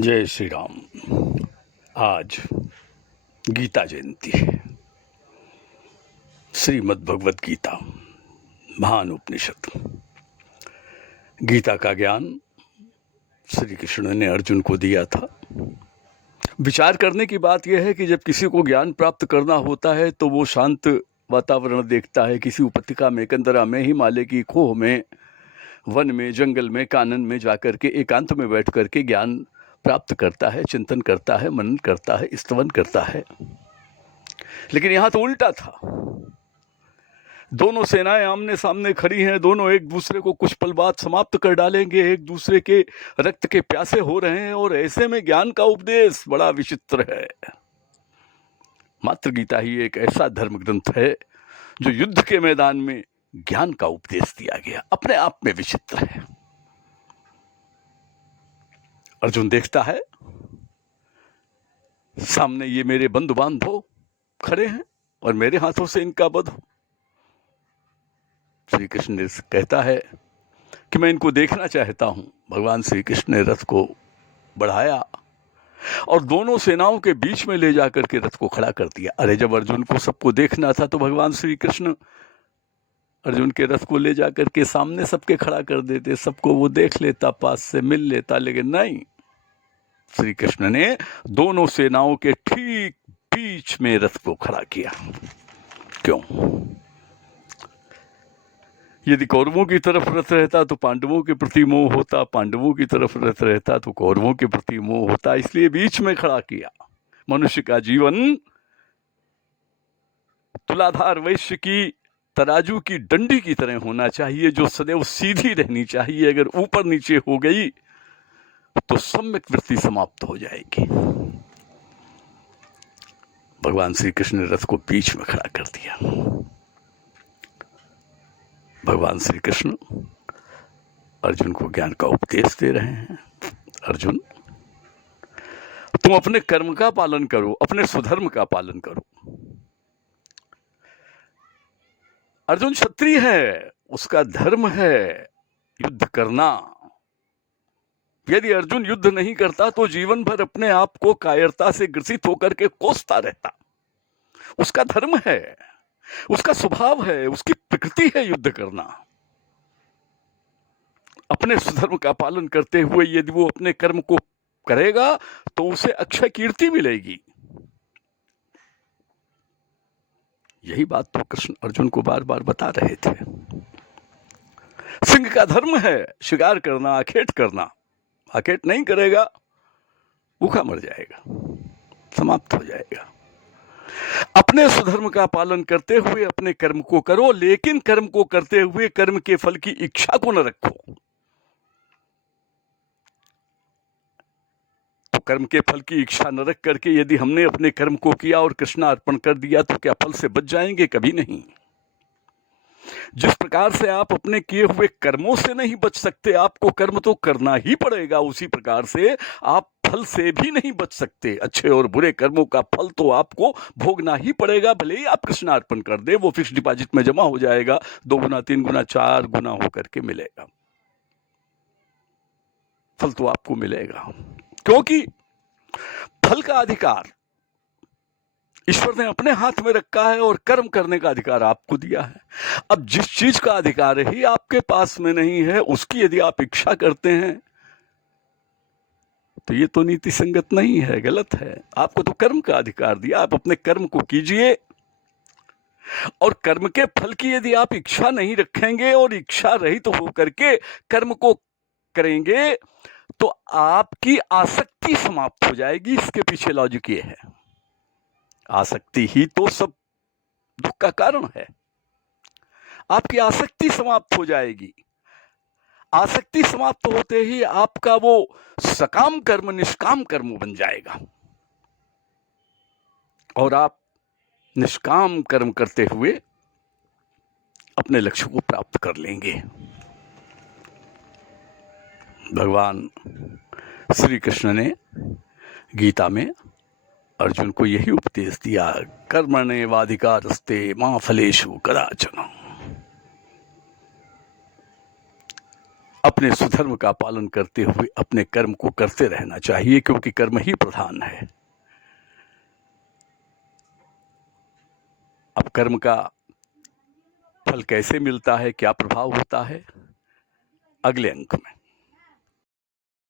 जय श्री राम। आज गीता जयंती है। श्रीमद् भगवत गीता महान उपनिषद। गीता का ज्ञान श्री कृष्ण ने अर्जुन को दिया था। विचार करने की बात यह है कि जब किसी को ज्ञान प्राप्त करना होता है तो वो शांत वातावरण देखता है। किसी उपत्यका में, कंदरा में, हिमालय की खोह में, वन में, जंगल में, कानन में जाकर के एकांत में बैठ करके ज्ञान प्राप्त करता है, चिंतन करता है, मनन करता है, स्तवन करता है। लेकिन यहां तो उल्टा था। दोनों सेनाएं आमने सामने खड़ी हैं, दोनों एक दूसरे को कुछ पल बाद समाप्त कर डालेंगे, एक दूसरे के रक्त के प्यासे हो रहे हैं, और ऐसे में ज्ञान का उपदेश बड़ा विचित्र है। मात्र गीता ही एक ऐसा धर्म ग्रंथ है जो युद्ध के मैदान में ज्ञान का उपदेश दिया गया, अपने आप में विचित्र है। अर्जुन देखता है सामने ये मेरे बंधु बांधव खड़े हैं और मेरे हाथों से इनका वध हो। श्री कृष्ण ने कहता है कि मैं इनको देखना चाहता हूं। भगवान श्री कृष्ण ने रथ को बढ़ाया और दोनों सेनाओं के बीच में ले जाकर के रथ को खड़ा कर दिया। अरे, जब अर्जुन को सबको देखना था तो भगवान श्री कृष्ण अर्जुन के रथ को ले जाकर के सामने सबके खड़ा कर देते, सबको वो देख लेता, पास से मिल लेता। लेकिन नहीं, श्री कृष्ण ने दोनों सेनाओं के ठीक बीच में रथ को खड़ा किया। क्यों? यदि कौरवों की तरफ रथ रहता तो पांडवों के प्रति मोह होता, पांडवों की तरफ रथ रहता तो कौरवों के प्रति मोह होता, इसलिए बीच में खड़ा किया। मनुष्य का जीवन तुलाधार वैश्य की तराजू की डंडी की तरह होना चाहिए, जो सदैव सीधी रहनी चाहिए। अगर ऊपर नीचे हो गई तो सम्यक वृत्ति समाप्त हो जाएगी। भगवान श्री कृष्ण ने रथ को बीच में खड़ा कर दिया। भगवान श्री कृष्ण अर्जुन को ज्ञान का उपदेश दे रहे हैं। अर्जुन, तुम अपने कर्म का पालन करो, अपने स्वधर्म का पालन करो। अर्जुन क्षत्रिय है, उसका धर्म है युद्ध करना। यदि अर्जुन युद्ध नहीं करता तो जीवन भर अपने आप को कायरता से ग्रसित होकर के कोसता रहता। उसका धर्म है, उसका स्वभाव है, उसकी प्रकृति है युद्ध करना। अपने स्वधर्म का पालन करते हुए यदि वो अपने कर्म को करेगा तो उसे अक्षय कीर्ति मिलेगी। यही बात तो कृष्ण अर्जुन को बार बार बता रहे थे। सिंह का धर्म है शिकार करना, आखेट करना। आखेट नहीं करेगा, भूखा मर जाएगा, समाप्त हो जाएगा। अपने स्वधर्म का पालन करते हुए अपने कर्म को करो, लेकिन कर्म को करते हुए कर्म के फल की इच्छा को न रखो। तो कर्म के फल की इच्छा न रख करके यदि हमने अपने कर्म को किया और कृष्णार्पण कर दिया तो क्या फल से बच जाएंगे? कभी नहीं। जिस प्रकार से आप अपने किए हुए कर्मों से नहीं बच सकते, आपको कर्म तो करना ही पड़ेगा, उसी प्रकार से आप फल से भी नहीं बच सकते। अच्छे और बुरे कर्मों का फल तो आपको भोगना ही पड़ेगा। भले ही आप कृष्णार्पण कर दे, वो फिक्स डिपॉजिट में जमा हो जाएगा, 2 गुना 3 गुना 4 गुना होकर के मिलेगा। फल तो आपको मिलेगा, क्योंकि फल का अधिकार ईश्वर ने अपने हाथ में रखा है और कर्म करने का अधिकार आपको दिया है। अब जिस चीज का अधिकार ही आपके पास में नहीं है, उसकी यदि आप इच्छा करते हैं तो ये तो नीति संगत नहीं है, गलत है। आपको तो कर्म का अधिकार दिया, आप अपने कर्म को कीजिए। और कर्म के फल की यदि आप इच्छा नहीं रखेंगे और इच्छा रहित तो होकर के कर्म को करेंगे तो आपकी आसक्ति समाप्त हो जाएगी। इसके पीछे लॉजिक ये है, आसक्ति ही तो सब दुख का कारण है। आपकी आसक्ति समाप्त हो जाएगी। आसक्ति समाप्त होते ही आपका वो सकाम कर्म निष्काम कर्म बन जाएगा और आप निष्काम कर्म करते हुए अपने लक्ष्य को प्राप्त कर लेंगे। भगवान श्री कृष्ण ने गीता में अर्जुन को यही उपदेश दिया, कर्मण्येवाधिकारस्ते मा फलेषु कदाचन। अपने सुधर्म का पालन करते हुए अपने कर्म को करते रहना चाहिए, क्योंकि कर्म ही प्रधान है। अब कर्म का फल कैसे मिलता है, क्या प्रभाव होता है, अगले अंक में।